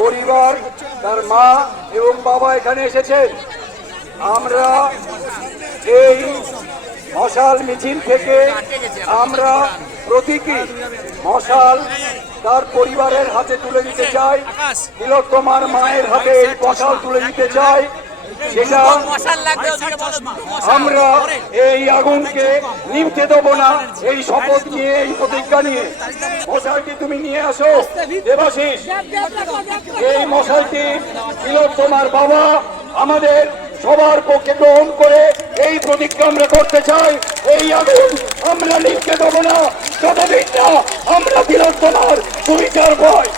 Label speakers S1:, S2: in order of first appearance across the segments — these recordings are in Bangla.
S1: পরিবার, তার মা এবং বাবা এখানে এসেছেন। আমরা এই মশাল মিছিল থেকে আমরা প্রতীকী মশাল তার পরিবারের হাতে তুলে দিতে চাই। তিলোত্তমার মায়ের হাতে এই মশাল তুলে দিতে চাই। সেটা আমরা এই আগুনকে নিভতে দেব না এই শপথ নিয়ে এই প্রতিজ্ঞা নিয়ে মশালটি তুমি নিয়ে আসো দেবাশিস এই মশালটি ছিল তোমার বাবা আমাদের সবার পক্ষে গ্রহণ করে এই প্রতিজ্ঞা আমরা করতে চাই এই আগুন আমরা নিভতে দেব না যতদিন না আমরা তিলোত্তমার সুবিচার পাই
S2: Justice! Justice!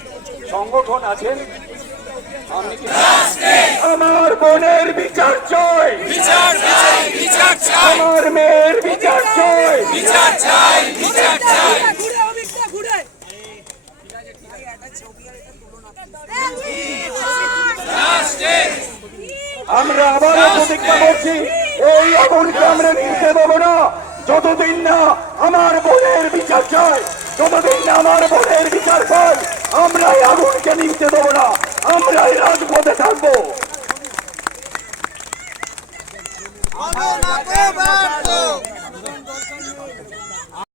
S1: সংগঠন আছেন? আমার বোনের বিচার চাই।
S2: বিচার চাই বিচার চাই।
S1: আমার মেয়ের বিচার চাই।
S2: বিচার চাই বিচার চাই।
S3: ঘুরে অভিজ্ঞতা ঘুরে
S2: Justice!
S1: আমরা আবারও প্রতিজ্ঞা করছি এই আগুনকে আমরা নিতে দেবো না? যতদিন না আমার বোনের বিচার চাই। যতদিন না আমার বোনের বিচার পাই আমরা এই আগুনকে নিতে দেবো না। আমরা এই রাজপথে থাকব।